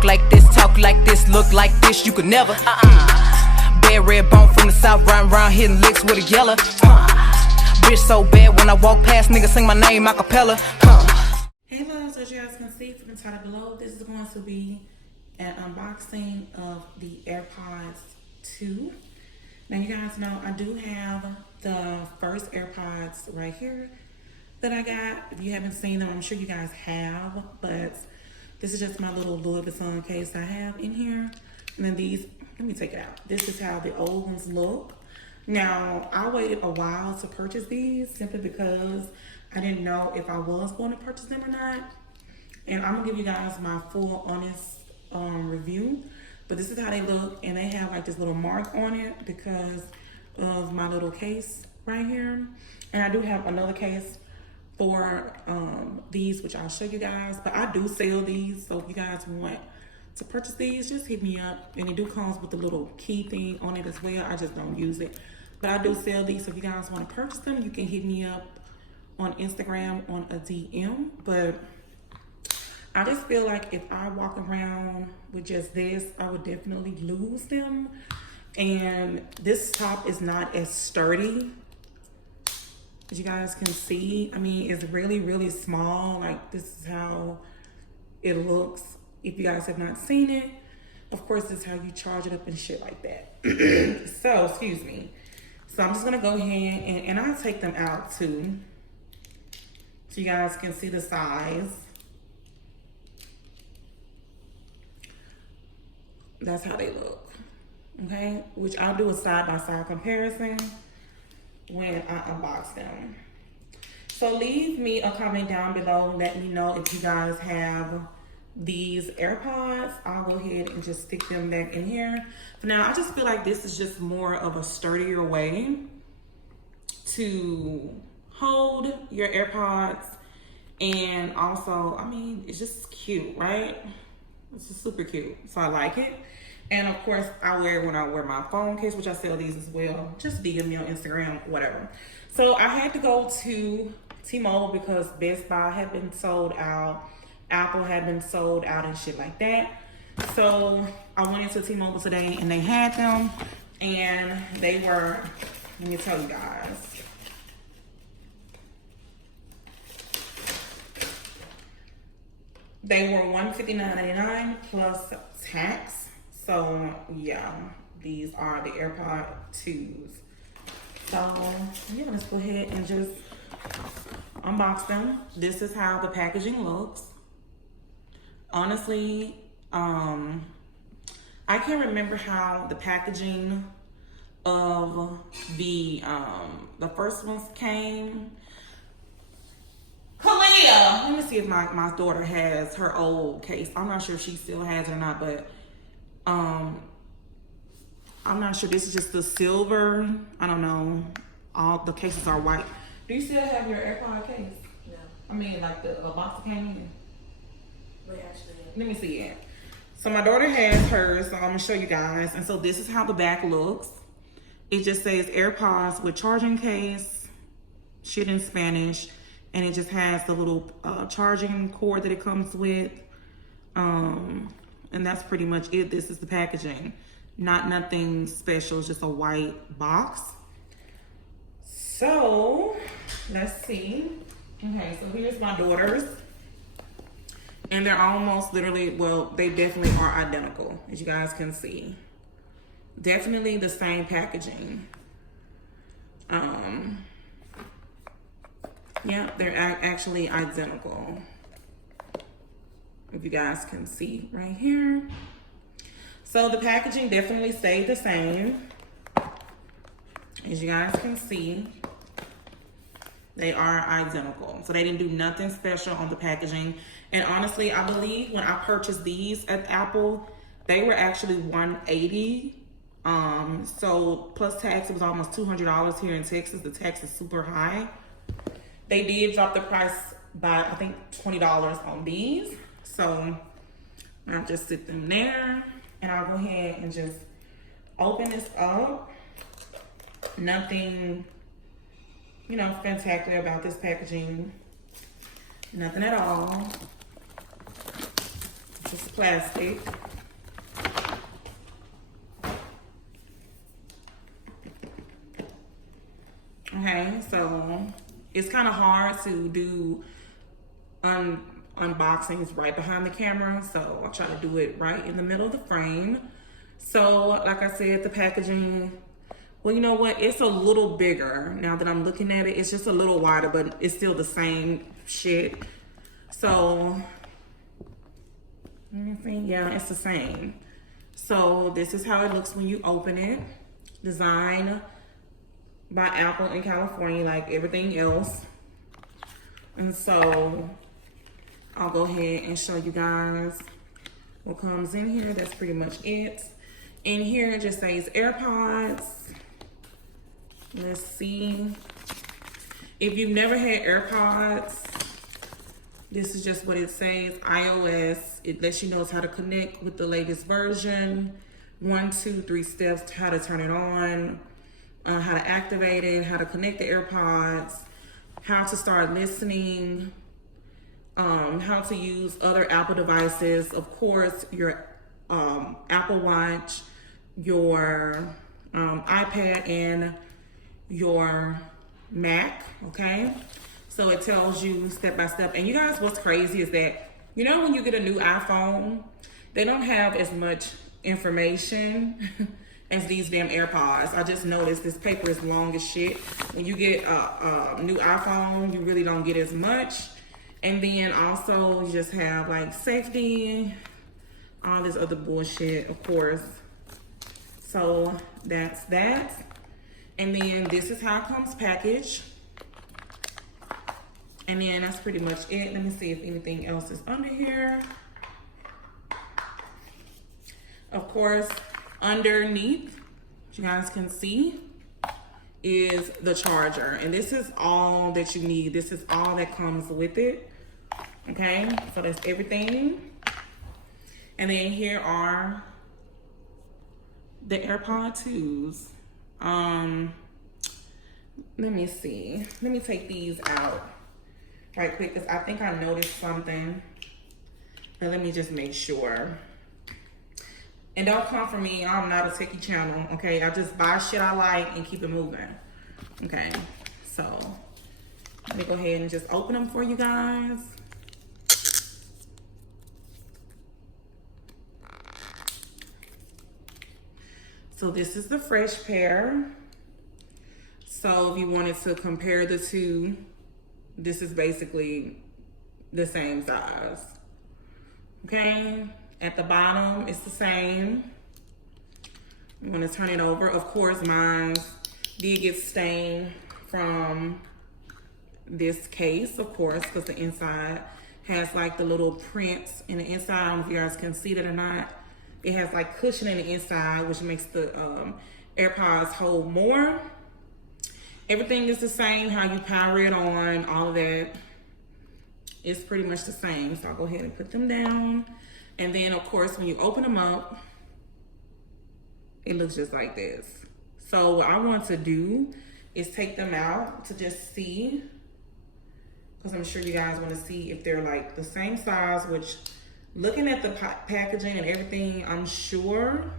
walk like this, talk like this, look like this, you could never. Bad red bone from the south, riding around hitting licks with a yellow. Bitch so bad when I walk past, niggas sing my name a cappella. Hey loves, as you guys can see from the title below, this is going to be an unboxing of the AirPods 2. Now you guys know I do have the first AirPods right here that I got. If you haven't seen them, I'm sure you guys have, but this is just my little Louis case I have in here. And then these, let me take it out. This is how the old ones look. Now, I waited a while to purchase these simply because I didn't know if I was going to purchase them or not. And I'm gonna give you guys my full honest review. But this is how they look, and they have like this little mark on it because of my little case right here. And I do have another case for these, which I'll show you guys. But I do sell these, so if you guys want to purchase these, just hit me up. And it do comes with the little key thing on it as well. I just don't use it, but I do sell these, so if you guys want to purchase them, you can hit me up on Instagram on a DM. But I just feel like if I walk around with just this, I would definitely lose them. And this top is not as sturdy as you guys can see. I mean, it's really, really small. Like, this is how it looks. If you guys have not seen it, of course, this is how you charge it up and shit like that. So, excuse me. So I'm just gonna go ahead and I'll take them out too, so you guys can see the size. That's how they look, okay? Which I'll do a side-by-side comparison when I unbox them. So leave me a comment down below. Let me know if you guys have these AirPods. I'll go ahead and just stick them back in here. For now, I just feel like this is just more of a sturdier way to hold your AirPods. And also, I mean, it's just cute, right? It's just super cute, so I like it. And of course, I wear it when I wear my phone case, which I sell these as well. Just DM me on Instagram, whatever. So I had to go to T-Mobile because Best Buy had been sold out. Apple had been sold out and shit like that. So I went into T-Mobile today and they had them. And they were, let me tell you guys. They were $159.99 plus tax. So yeah, these are the AirPod 2s. So yeah, let's go ahead and just unbox them. This is how the packaging looks. Honestly, I can't remember how the packaging of the first ones came. Kalia, let me see if my daughter has her old case. I'm not sure if she still has it or not, but I'm not sure. This is just the silver. I don't know. All the cases are white. Do you still have your AirPod case? No. I mean, like the box that came in. Wait, actually, Let me see it. So my daughter has hers, so I'm gonna show you guys. And so this is how the back looks. It just says AirPods with charging case, shit in Spanish. And it just has the little charging cord that it comes with. And that's pretty much it. This is the packaging. Nothing special, it's just a white box. So, let's see. Okay, so here's my daughter's. And they're almost literally, well, they definitely are identical, as you guys can see. Definitely the same packaging. Yeah, they're actually identical. If you guys can see right here. So the packaging definitely stayed the same. As you guys can see, they are identical. So they didn't do nothing special on the packaging. And honestly, I believe when I purchased these at Apple, they were actually $180. So plus tax, it was almost $200 here in Texas. The tax is super high. They did drop the price by, I think, $20 on these. So I'll just sit them there and I'll go ahead and just open this up. Nothing, you know, spectacular about this packaging. Nothing at all. It's plastic. Okay, so it's kind of hard to do unboxings right behind the camera, so I'll try to do it right in the middle of the frame. So like I said, the packaging, well, you know what, it's a little bigger now that I'm looking at it. It's just a little wider, but it's still the same shit. So let me see. Yeah, it's the same. So this is how it looks when you open it. Designed by Apple in California, like everything else. And so I'll go ahead and show you guys what comes in here. That's pretty much it. In here it just says AirPods. Let's see. If you've never had AirPods, this is just what it says. iOS. It lets you know how to connect with the latest version. 1, 2, 3 steps to how to turn it on, how to activate it, how to connect the AirPods, how to start listening, how to use other Apple devices, of course, your Apple Watch, your iPad, and your Mac, okay? So it tells you step by step. And you guys, what's crazy is that, you know, when you get a new iPhone, they don't have as much information as these damn AirPods. I just noticed this paper is long as shit. When you get a new iPhone, you really don't get as much. And then also you just have like safety, all this other bullshit, of course. So that's that. And then this is how it comes packaged. And then that's pretty much it. Let me see if anything else is under here. Of course, underneath, you guys can see, is the charger. And this is all that you need. This is all that comes with it. Okay, so that's everything. And then here are the AirPod 2s. Let me see. Let me take these out right quick because I think I noticed something. But let me just make sure. And don't come for me, I'm not a techie channel, okay? I just buy shit I like and keep it moving. Okay, so let me go ahead and just open them for you guys. So this is the fresh pair. So if you wanted to compare the two, this is basically the same size, okay? At the bottom, it's the same. I'm gonna turn it over. Of course, mine did get stained from this case, of course, because the inside has like the little prints in the inside. I don't know if you guys can see that or not. It has like cushion in the inside, which makes the AirPods hold more. Everything is the same, how you power it on, all of that. It's pretty much the same. So I'll go ahead and put them down. And then, of course, when you open them up, it looks just like this. So what I want to do is take them out to just see, because I'm sure you guys want to see if they're like the same size, which looking at the packaging and everything, I'm sure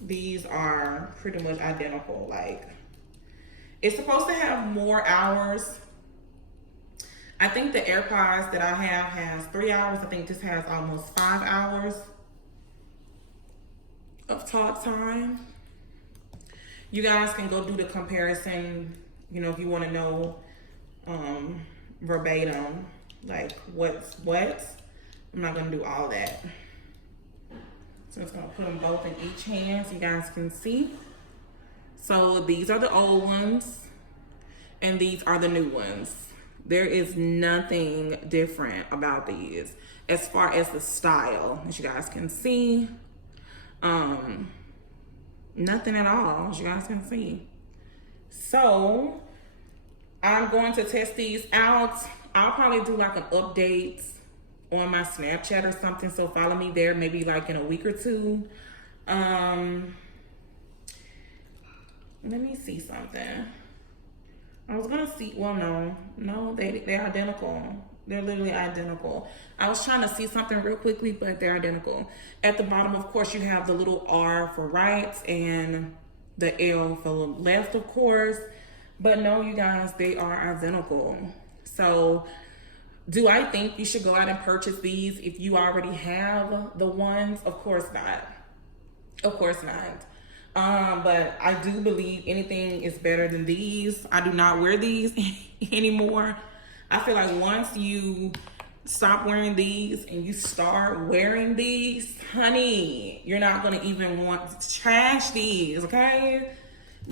these are pretty much identical. Like, it's supposed to have more hours. I think the AirPods that I have has 3 hours. I think this has almost 5 hours of talk time. You guys can go do the comparison, you know, if you want to know verbatim, like what's what. I'm not going to do all that. So I'm just going to put them both in each hand so you guys can see. So these are the old ones and these are the new ones. There is nothing different about these as far as the style, as you guys can see. Nothing at all, as you guys can see. So I'm going to test these out. I'll probably do like an update on my Snapchat or something, so follow me there maybe like in a week or two. Let me see something. I was gonna see, well, no, they're identical. They're literally identical. I was trying to see something real quickly, but they're identical. At the bottom, of course, you have the little R for right and the L for left, of course. But no, you guys, they are identical. So do I think you should go out and purchase these if you already have the ones? Of course not. Of course not. But I do believe anything is better than these. I do not wear these anymore. I feel like once you stop wearing these and you start wearing these, honey, you're not gonna even want to trash these, okay?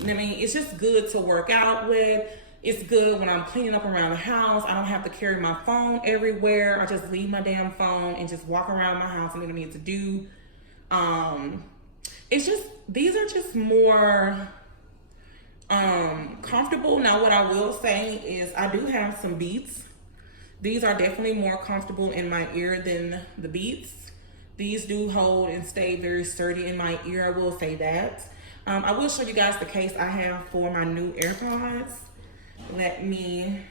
I mean, it's just good to work out with. It's good when I'm cleaning up around the house. I don't have to carry my phone everywhere. I just leave my damn phone and just walk around my house and what I need to do. It's just, these are just more comfortable. Now, what I will say is I do have some Beats. These are definitely more comfortable in my ear than the Beats. These do hold and stay very sturdy in my ear, I will say that. I will show you guys the case I have for my new AirPods. Let me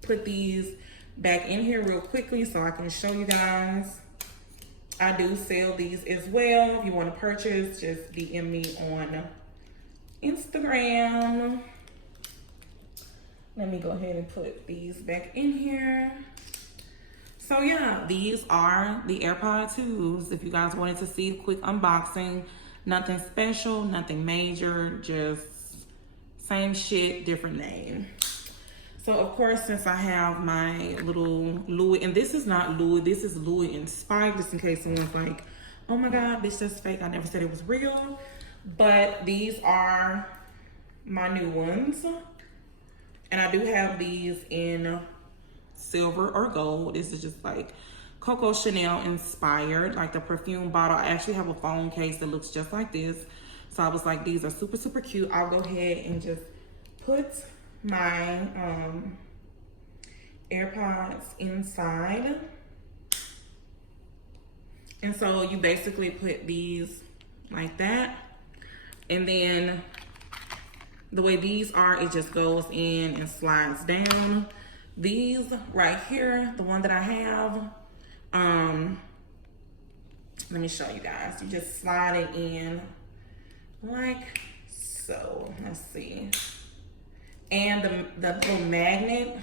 put these back in here real quickly so I can show you guys. I do sell these as well. If you want to purchase, just DM me on Instagram. Let me go ahead and put these back in here. So yeah, these are the AirPod 2s. If you guys wanted to see a quick unboxing, nothing special, nothing major, just same shit, different name. So of course, since I have my little Louis, and this is not Louis, this is Louis inspired, just in case someone's like, oh my God, bitch, that's fake. I never said it was real. But these are my new ones. And I do have these in silver or gold. This is just like Coco Chanel inspired, like the perfume bottle. I actually have a phone case that looks just like this. So I was like, these are super, super cute. I'll go ahead and just put my AirPods inside. And so you basically put these like that. And then the way these are, it just goes in and slides down. These right here, the one that I have, let me show you guys. You just slide it in like so. Let's see. And the little magnet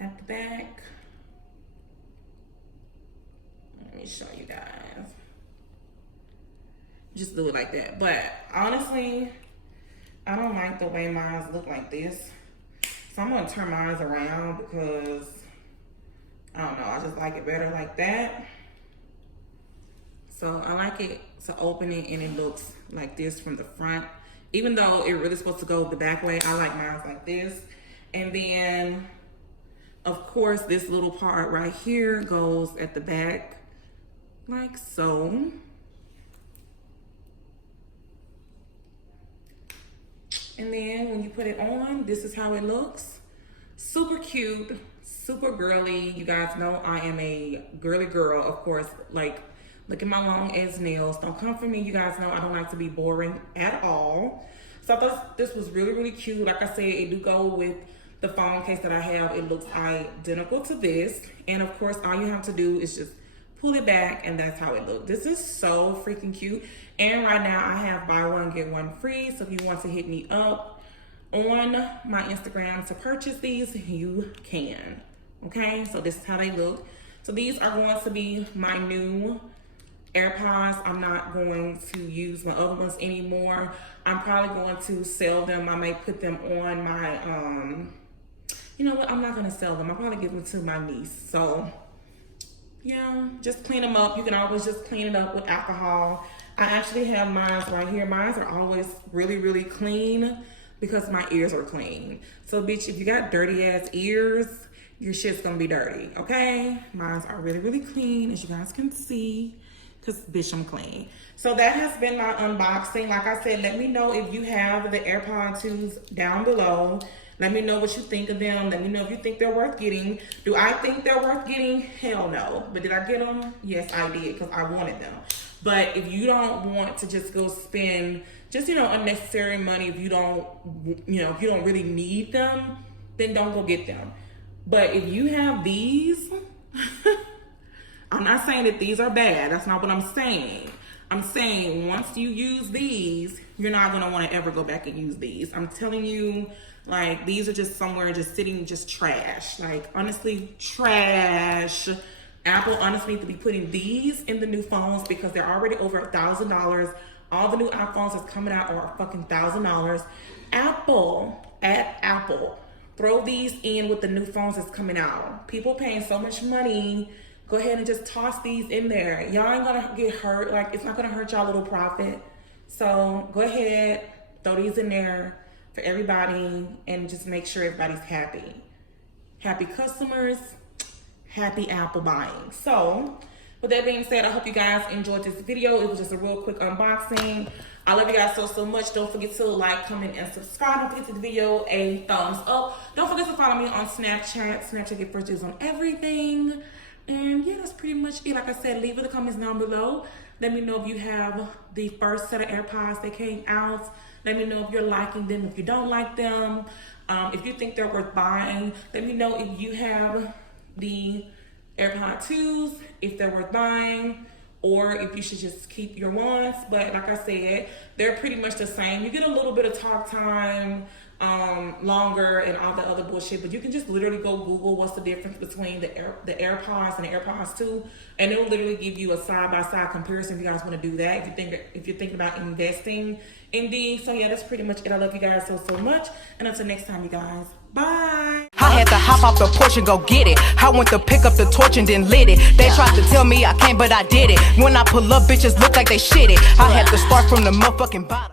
at the back. Let me show you guys. Just do it like that. But honestly, I don't like the way mine look like this. So I'm gonna turn mine around because, I don't know, I just like it better like that. So I like it to open it and it looks like this from the front. Even though it really supposed to go the back way, I like mine like this. And then, of course, this little part right here goes at the back like so. And then when you put it on, this is how it looks. Super cute, super girly. You guys know I am a girly girl, of course. Like, look at my long ass nails. Don't come for me. You guys know I don't like to be boring at all. So I thought this was really, really cute. Like I said, it do go with the phone case that I have. It looks identical to this. And of course, all you have to do is just pull it back and that's how it looks. This is so freaking cute. And right now I have buy one, get one free. So if you want to hit me up on my Instagram to purchase these, you can. Okay, so this is how they look. So these are going to be my new AirPods. I'm not going to use my other ones anymore. I'm probably going to sell them. I may put them on my, you know what? I'm not going to sell them. I'll probably give them to my niece. So yeah, just clean them up. You can always just clean it up with alcohol. I actually have mine right here. Mine are always really, really clean because my ears are clean. So bitch, if you got dirty ass ears, your shit's gonna be dirty, okay? Mine are really, really clean, as you guys can see, because bitch, I'm clean. So that has been my unboxing. Like I said, let me know if you have the AirPod 2s down below. Let me know what you think of them. Let me know if you think they're worth getting. Do I think they're worth getting? Hell no. But did I get them? Yes, I did, because I wanted them. But if you don't want to just go spend just, you know, unnecessary money, if you don't, you know, if you don't really need them, then don't go get them. But if you have these, I'm not saying that these are bad. That's not what I'm saying. I'm saying once you use these, you're not gonna want to ever go back and use these. I'm telling you, like, these are just somewhere just sitting, just trash. Like, honestly, trash. Apple honestly needs to be putting these in the new phones because they're already over $1,000. All the new iPhones that's coming out are fucking $1,000. Apple, throw these in with the new phones that's coming out. People paying so much money. Go ahead and just toss these in there. Y'all ain't gonna get hurt. Like, it's not gonna hurt y'all little profit. So go ahead, throw these in there for everybody and just make sure everybody's happy. Happy customers, happy Apple buying. So with that being said, I hope you guys enjoyed this video. It was just a real quick unboxing. I love you guys so much. Don't forget to like, comment, and subscribe. Don't forget to give the video a thumbs up. Don't forget to follow me on Snapchat. Snapchat get first dibs on everything. And yeah, that's pretty much it. Like I said, leave in the comments down below. Let me know if you have the first set of AirPods that came out. Let me know if you're liking them, if you don't like them. If you think they're worth buying. Let me know if you have the AirPod 2s, if they're worth buying, or if you should just keep your ones. But like I said, they're pretty much the same. You get a little bit of talk time, longer, and all the other bullshit, but you can just literally go Google what's the difference between the AirPods and the AirPods 2, and it will literally give you a side-by-side comparison if you guys want to do that, if you're thinking about investing in these. So yeah, that's pretty much it. I love you guys so much, and until next time, you guys, bye. I had to hop off the porch and go get it. I went to pick up the torch and then lit it. They tried to tell me I can't, but I did it. When I pull up, bitches look like they shit it. I had to start from the motherfucking bottom.